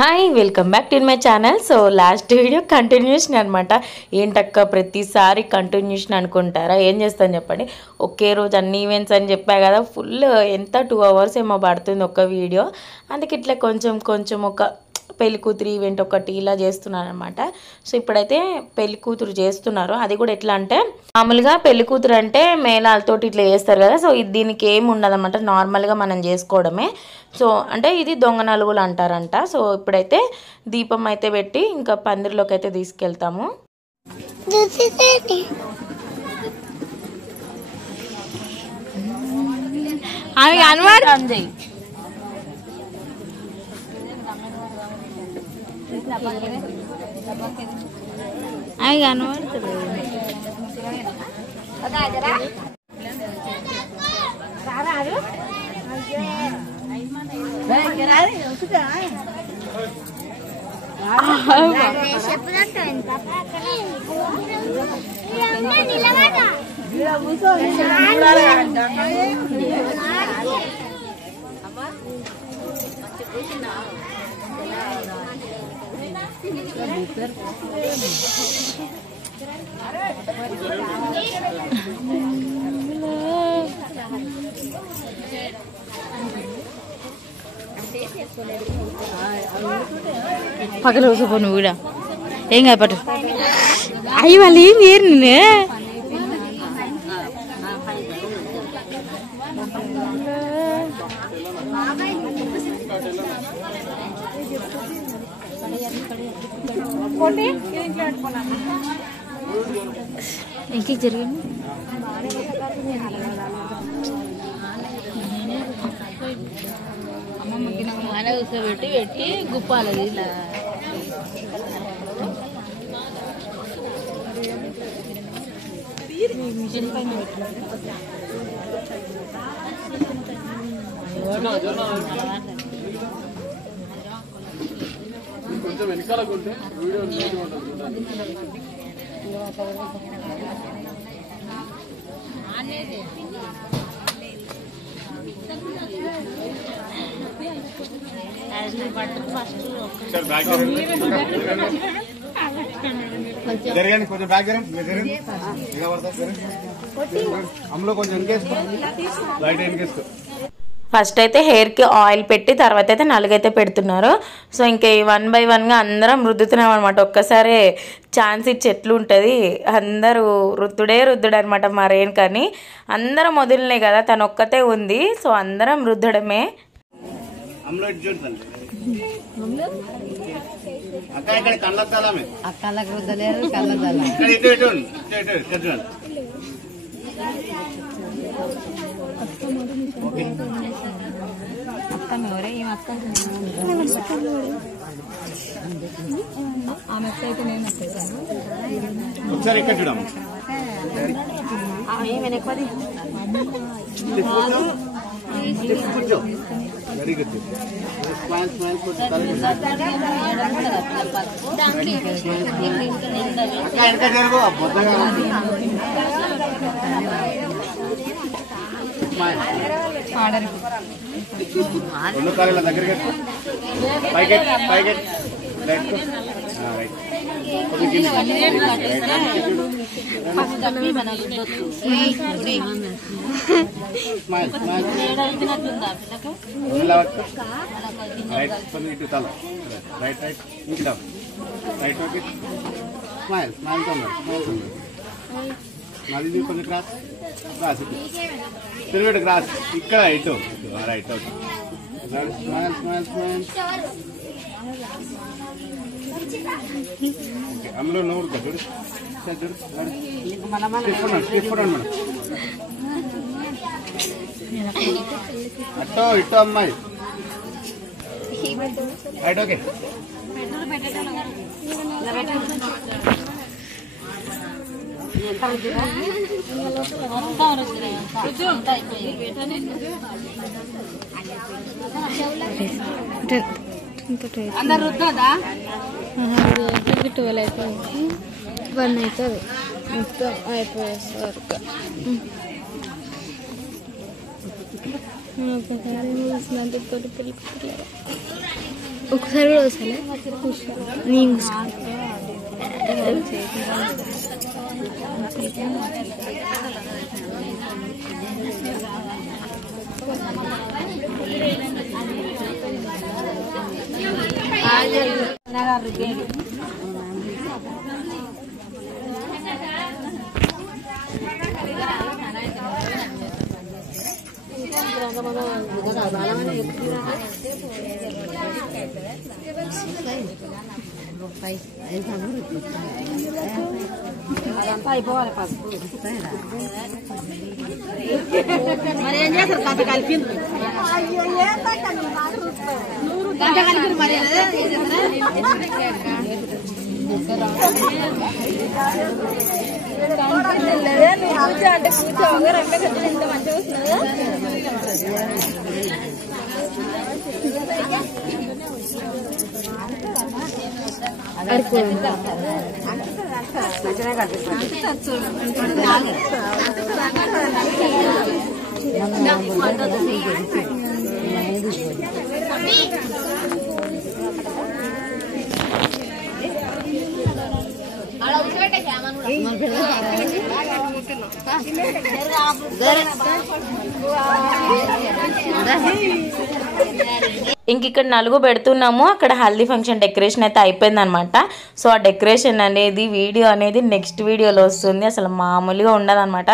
Hi welcome back to my channel. So last video continuation అనమాట. ఏంటక్క ప్రతిసారి continuation అనుకుంటారా, ఏం చేస్తాను చెప్పండి. ఒకే రోజు అన్ని ఈవెంట్స్ అని చెప్పా కదా, ఫుల్ ఎంత 2 hours ఏమో పడుతుంది ఒక వీడియో. అందుకే ఇట్లా కొంచెం ఒక పెళ్లి కూతురు ఈవెంట్ ఒకటి ఇలా చేస్తున్నాను అనమాట. సో ఇప్పుడైతే పెళ్లి కూతురు చేస్తున్నారు. అది కూడా ఎట్లా అంటే, మామూలుగా పెళ్లి కూతురు అంటే మేళాలతోటి ఇట్లా చేస్తారు కదా. సో దీనికి ఏమి ఉండదన్నమాట, నార్మల్గా మనం చేసుకోవడమే. సో అంటే ఇది దొంగ నలుగులు అంటారంట. సో ఇప్పుడైతే దీపం అయితే పెట్టి ఇంకా పందిరిలోకి అయితే తీసుకెళ్తాము. అవి కనబడుతుంది. పక్కన కూర్చోపో నువ్వు కూడా, ఏం కాదు పట్టు. అయ్యి వాళ్ళు ఏం చేయరు నేను. ఇంకే జరిగింది. పెట్టి పెట్టి గుప్పాలి ఇలా. మిషన్ పైన కొంచెం వెనకాలకుంటే వీడియో జరగండి, కొంచెం బ్యాక్ జరగండి. అమ్మలో కొంచెం వెనకేసుకో, లైట్ వెనకేసుకో. ఫస్ట్ అయితే హెయిర్కి ఆయిల్ పెట్టి తర్వాత అయితే నలుగైతే పెడుతున్నారు. సో ఇంకా 1 by 1గా అందరం రుద్దుతున్నాం అనమాట. ఒక్కసారి ఛాన్స్ ఇచ్చి ఎట్లుంటుంది, అందరూ రుద్దుడు అనమాట. మరేం కానీ అందరం వదిలినే కదా, తను ఒక్కతే ఉంది. సో అందరం రుద్దడమే. అక్కలకు రుద్దలేరు, కళ్ళ ఆమె అయితే నేను ఒకసారి ఇక్కడ చూడమ్మ. Very good. స్మైల్ స్మైల్ వెనక జరుగు. రెండు కాళ్ళ దగ్గరికి పైకి పైకి రైట్ రైట్. ఇటు తల రైట్ రైట్ ఇంకా రైట్ ఓకే. స్మైల్ స్మైల్ తొందర మళ్ళీ కొంచెం క్రాస్ క్రాస్ తిరిగేటు క్రాస్ ఇక్కడ ఇటు right okay. Smile smile smile. అందులో నవ్వు చూడు మేడం. అట్టో ఇట్టో అమ్మాయి రైట్ ఓకే. అందరు రుద్దదా 12 అయిపోయింది, 1 అవుతుంది మొత్తం అయిపోయేసరికి. ఒకసారి చూసినందుకు ఒకసారి కూడా వస్తానే నేను అదంతా అయిపోవాలి పసుపు మరి ఏం చేస్తారు గంట కలిపింది గంట కలిపి మరి అంటే కూర్చోగా రెండు గంటలు ఎంత మంచిగా వస్తుందా ఇంక ఇక్కడ నలుగు పెడుతున్నాము. అక్కడ హల్దీ ఫంక్షన్ డెకరేషన్ అయితే అయిపోయింది అనమాట. సో ఆ డెకరేషన్ అనేది వీడియో అనేది నెక్స్ట్ వీడియోలో వస్తుంది. అసలు మామూలుగా ఉండదు అనమాట.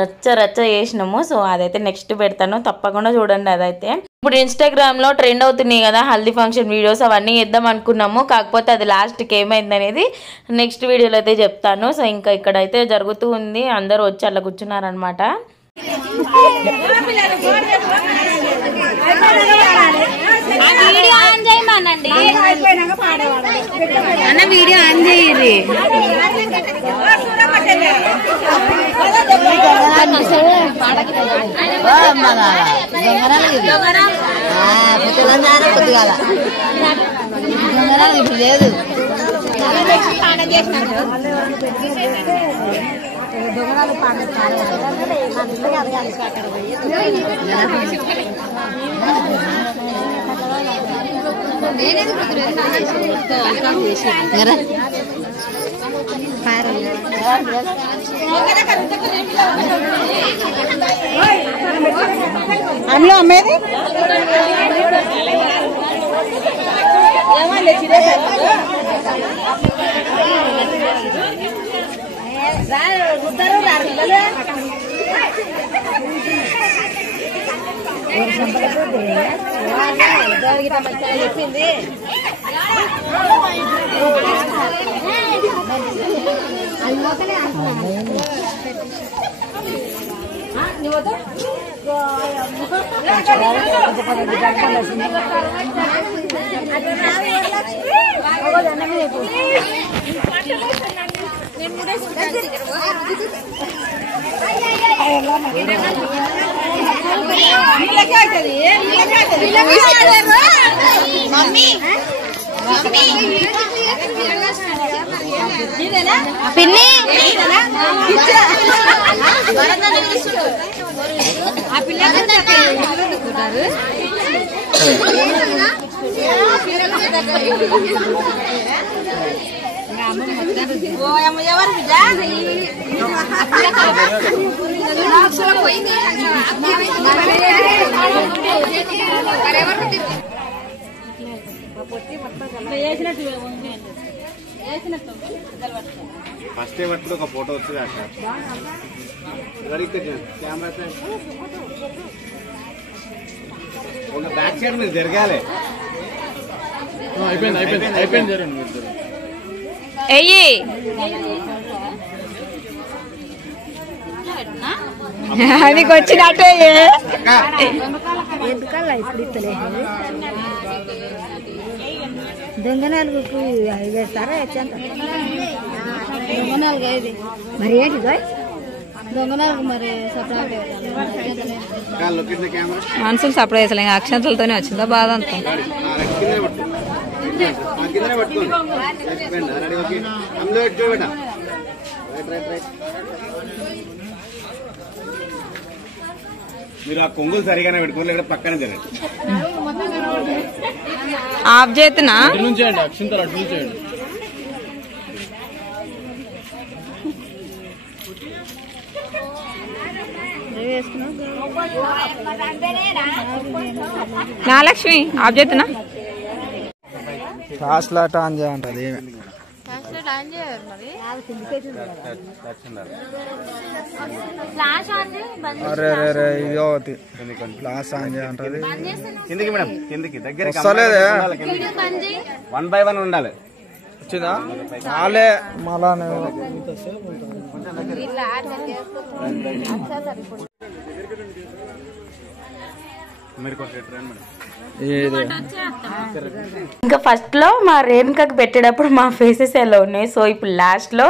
రచ్చ రచ్చ చేసినాము. సో అదైతే నెక్స్ట్ పెడతాను, తప్పకుండా చూడండి. అదైతే ఇప్పుడు ఇన్స్టాగ్రామ్లో ట్రెండ్ అవుతున్నాయి కదా హల్దీ ఫంక్షన్ వీడియోస్, అవన్నీ ఇద్దాం అనుకున్నాము. కాకపోతే అది లాస్ట్కి ఏమైంది అనేది నెక్స్ట్ వీడియోలో అయితే చెప్తాను. సో ఇంకా ఇక్కడైతే జరుగుతూ ఉంది, అందరూ వచ్చి అలా కూర్చున్నారనమాట. వీడియో ఆన్ చేయమనండి అన్న, వీడియో ఆన్ చేయది. ఇప్పుడు లేదు దొంగరాలు అందులో అమ్మేది చెప్పింది పిన్ని ఆ పిల్లలు ఎవరు ఫస్ట్ పట్టుకు ఒక ఫోటో వచ్చింది అక్క కెమెరా బ్యాక్ సైడ్ మీరు జరగాలి. అయిపోయింది జరగండి అది వచ్చినట్టే ఎందుకల్లా ఇప్పుడు ఇస్తలే దొంగనాలుగుకు అవి పెడతారా వచ్చేంత దొంగనాలుగు ఐదు మరి ఏంటి దొంగనాలుగు మరి కెమెరా మనుషులు సప్లై చేసలే అక్షంతలతోనే వచ్చిందా బాధ అంతా మీరు ఆ కొంగులు సరిగానే పెట్టుకోవాలి, ఇక్కడ పక్కన జరగండి. ఆఫ్ చేతున్నా అటు నుంచి చేయండి అక్షింతలు అటు నుంచి చేయండి నాలక్ష్మి ఆఫ్ చేతున్నా ఫ్లాష్ లైట్ ఆన్ చేయంటది అరే రే ఇదో ఫ్లాష్ ఆన్ చేయంటది కిందికి మేడం కిందికి దగ్గర వస్తలేదే 1 by 1 ఉండాలి వచ్చిందా రాలే మళ్ళా మీరు కొంచెం మేడం ఏది ఇంకా ఫస్ట్లో మా రేణుకకి పెట్టేటప్పుడు మా ఫేసెస్ ఎలా ఉన్నాయి. సో ఇప్పుడు లాస్ట్లో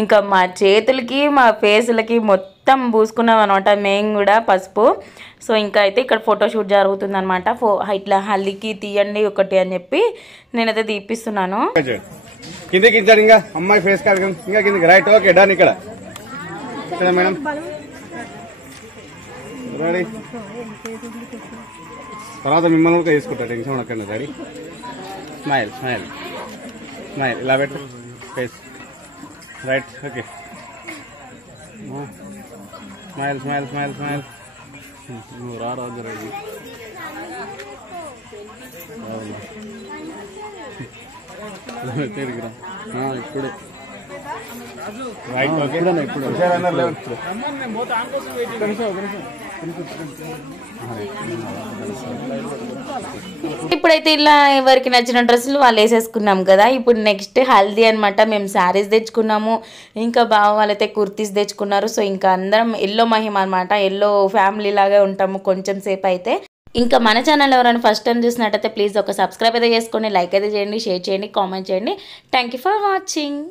ఇంకా మా చేతులకి మా ఫేసులకి మొత్తం పూసుకున్నాం అనమాట మేము కూడా పసుపు. సో ఇంకా అయితే ఇక్కడ ఫోటోషూట్ జరుగుతుంది అనమాట. ఇట్లా హల్దీకి తీయండి ఒకటి అని చెప్పి నేనైతే తీపిస్తున్నాను. కిందికి ఇచ్చాడు ఇంకా అమ్మాయి ఫేస్ కార్డ్ ఇంకా కిందికి రైట్ ఓకే డన్ ఇక్కడ మేడం రెడీ తర్వాత మిమ్మల్ని కూడా తీసుకుంటా టెన్షన్ ఉండకండి రెడీ స్మైల్ స్మైల్ స్మైల్ ఇలా పెట్టు face right okay smile smile smile smile నువ్వు రారాజు రెడీ తిరిగిరా ఇప్పుడు రైట్ ఓకే ఇప్పుడు ఇప్పుడైతే ఇలా ఎవరికి నచ్చిన డ్రెస్సులు వాళ్ళు వేసేసుకున్నాం కదా. ఇప్పుడు నెక్స్ట్ హల్దీ అనమాట. మేము శారీస్ తెచ్చుకున్నాము, ఇంకా బావ వాళ్ళైతే కుర్తీస్ తెచ్చుకున్నారు. సో ఇంకా అందరం ఎల్లో మహిమ అనమాట, ఎల్లో ఫ్యామిలీ లాగా ఉంటాము కొంచెం సేపు అయితే. ఇంకా మన ఛానల్ ఎవరైనా ఫస్ట్ టైం చూసినట్టయితే ప్లీజ్ ఒక సబ్స్క్రైబ్ అయితే చేసుకోండి, లైక్ అయితే చేయండి, షేర్ చేయండి, కామెంట్ చేయండి. Thank you for watching.